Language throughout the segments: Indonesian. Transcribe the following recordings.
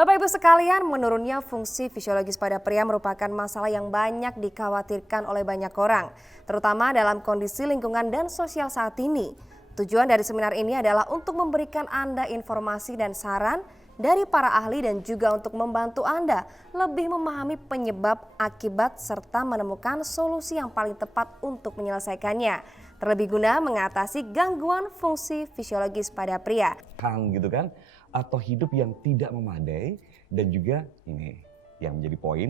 Bapak Ibu sekalian, menurunnya fungsi fisiologis pada pria merupakan masalah yang banyak dikhawatirkan oleh banyak orang, terutama dalam kondisi lingkungan dan sosial saat ini. Tujuan dari seminar ini adalah untuk memberikan Anda informasi dan saran dari para ahli dan juga untuk membantu Anda lebih memahami penyebab, akibat, serta menemukan solusi yang paling tepat untuk menyelesaikannya. Terlebih guna mengatasi gangguan fungsi fisiologis pada pria. Gitu kan, atau hidup yang tidak memadai, dan juga ini yang menjadi poin,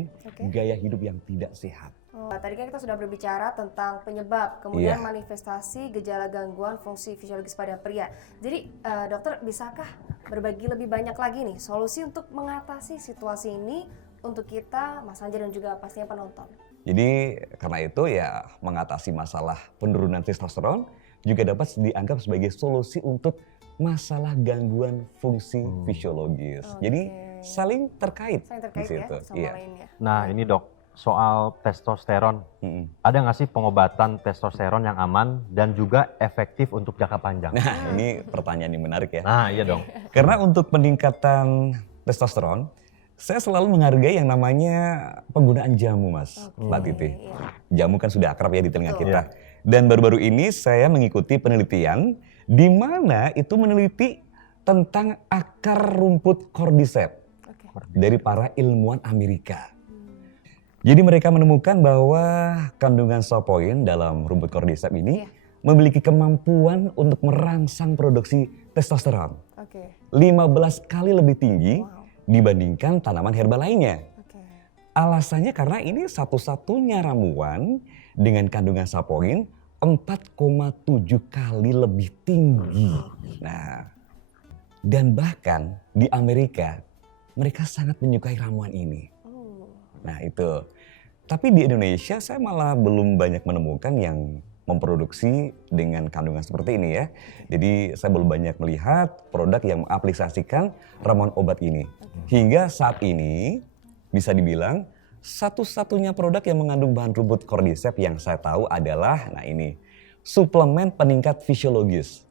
gaya hidup yang tidak sehat. Tadi kan kita sudah berbicara tentang penyebab, kemudian manifestasi gejala gangguan fungsi fisiologis pada pria. Jadi dokter, bisakah berbagi lebih banyak lagi nih solusi untuk mengatasi situasi ini untuk kita, Mas Anjar dan juga pastinya penonton? Jadi karena itu ya mengatasi masalah penurunan testosteron juga dapat dianggap sebagai solusi untuk masalah gangguan fungsi fisiologis. Jadi saling terkait di situ. Ya sama lainnya. Nah ini dok, soal testosteron. Ada nggak sih pengobatan testosteron yang aman dan juga efektif untuk jangka panjang? Nah ini pertanyaan yang menarik ya. Nah iya dong. Karena untuk peningkatan testosteron, saya selalu menghargai yang namanya penggunaan jamu, Mas, Mbak Titi. Jamu kan sudah akrab ya di telinga kita. Dan baru-baru ini saya mengikuti penelitian di mana itu meneliti tentang akar rumput cordyceps dari para ilmuwan Amerika. Jadi mereka menemukan bahwa kandungan sapoin dalam rumput cordyceps ini memiliki kemampuan untuk merangsang produksi testosteron 15 kali lebih tinggi dibandingkan tanaman herbal lainnya. Alasannya karena ini satu-satunya ramuan dengan kandungan sapoin 4,7 kali lebih tinggi. Nah, dan bahkan di Amerika mereka sangat menyukai ramuan ini. Nah itu. Tapi di Indonesia saya malah belum banyak menemukan yang memproduksi dengan kandungan seperti ini ya. Jadi saya belum banyak melihat produk yang mengaplikasikan ramuan obat ini. Hingga saat ini bisa dibilang satu-satunya produk yang mengandung bahan rumput cordyceps yang saya tahu adalah ini suplemen peningkat fisiologis.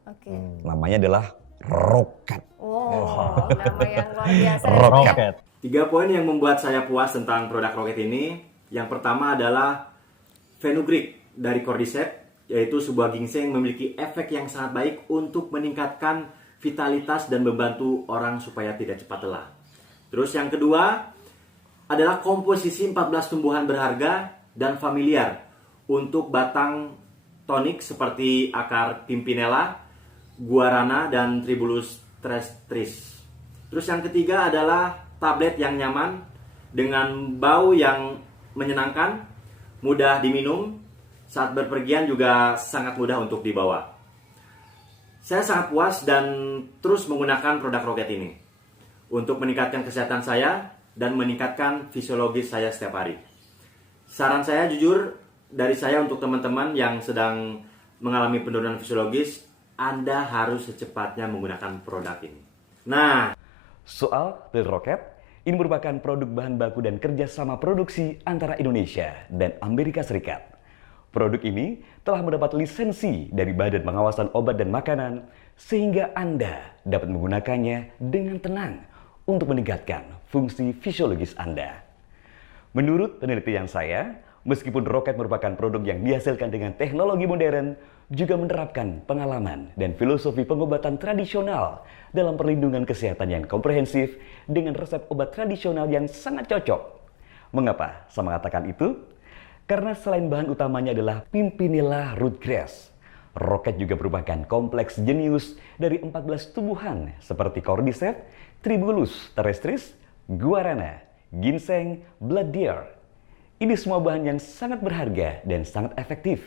Namanya adalah Rocket. Nama yang luar biasa. Rocket. 3 poin yang membuat saya puas tentang produk Rocket ini. Yang pertama adalah fenugreek dari cordyceps, yaitu sebuah ginseng yang memiliki efek yang sangat baik untuk meningkatkan vitalitas dan membantu orang supaya tidak cepat lelah. Terus yang kedua adalah komposisi 14 tumbuhan berharga dan familiar untuk batang tonik seperti akar pimpinella, guarana, dan tribulus terrestris. Terus yang ketiga adalah tablet yang nyaman dengan bau yang menyenangkan, mudah diminum, saat berpergian juga sangat mudah untuk dibawa. Saya sangat puas dan terus menggunakan produk Rocket ini untuk meningkatkan kesehatan saya dan meningkatkan fisiologis saya setiap hari. Saran saya jujur dari saya untuk teman-teman yang sedang mengalami penurunan fisiologis, Anda harus secepatnya menggunakan produk ini. Nah, soal pil Rocket, ini merupakan produk bahan baku dan kerjasama produksi antara Indonesia dan Amerika Serikat. Produk ini telah mendapat lisensi dari Badan Pengawasan Obat dan Makanan sehingga Anda dapat menggunakannya dengan tenang untuk meningkatkan fungsi fisiologis Anda. Menurut penelitian saya, meskipun Rocket merupakan produk yang dihasilkan dengan teknologi modern, juga menerapkan pengalaman dan filosofi pengobatan tradisional dalam perlindungan kesehatan yang komprehensif dengan resep obat tradisional yang sangat cocok. Mengapa saya mengatakan itu? Karena selain bahan utamanya adalah Pimpinella rootgrass, Rocket juga merupakan kompleks jenius dari 14 tumbuhan seperti cordyceps, tribulus terrestris, guarana, ginseng, blood deer. Ini semua bahan yang sangat berharga dan sangat efektif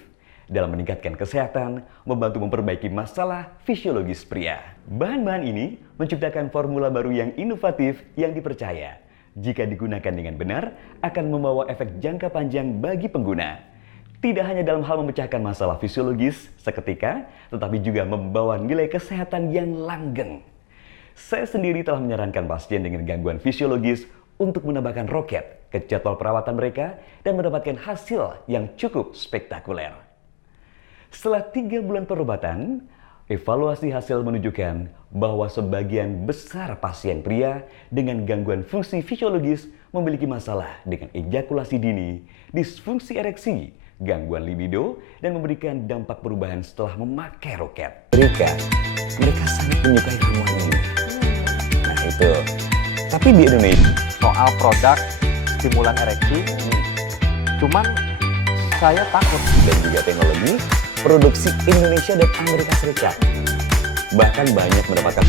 dalam meningkatkan kesehatan, membantu memperbaiki masalah fisiologis pria. Bahan-bahan ini menciptakan formula baru yang inovatif yang dipercaya jika digunakan dengan benar akan membawa efek jangka panjang bagi pengguna. Tidak hanya dalam hal memecahkan masalah fisiologis seketika, tetapi juga membawa nilai kesehatan yang langgeng. Saya sendiri telah menyarankan pasien dengan gangguan fisiologis untuk menambahkan Rocket ke jadwal perawatan mereka dan mendapatkan hasil yang cukup spektakuler. Setelah 3 bulan pengobatan, Evaluasi hasil menunjukkan bahwa sebagian besar pasien pria dengan gangguan fungsi fisiologis memiliki masalah dengan ejakulasi dini, disfungsi ereksi, gangguan libido, dan memberikan dampak perubahan setelah memakai roket. Mereka sangat menyukai ramuan ini. Nah itu. Tapi di Indonesia, Soal produk stimulan ereksi, cuman saya takut. dan juga teknologi, produksi Indonesia dan Amerika Serikat bahkan banyak mendapatkan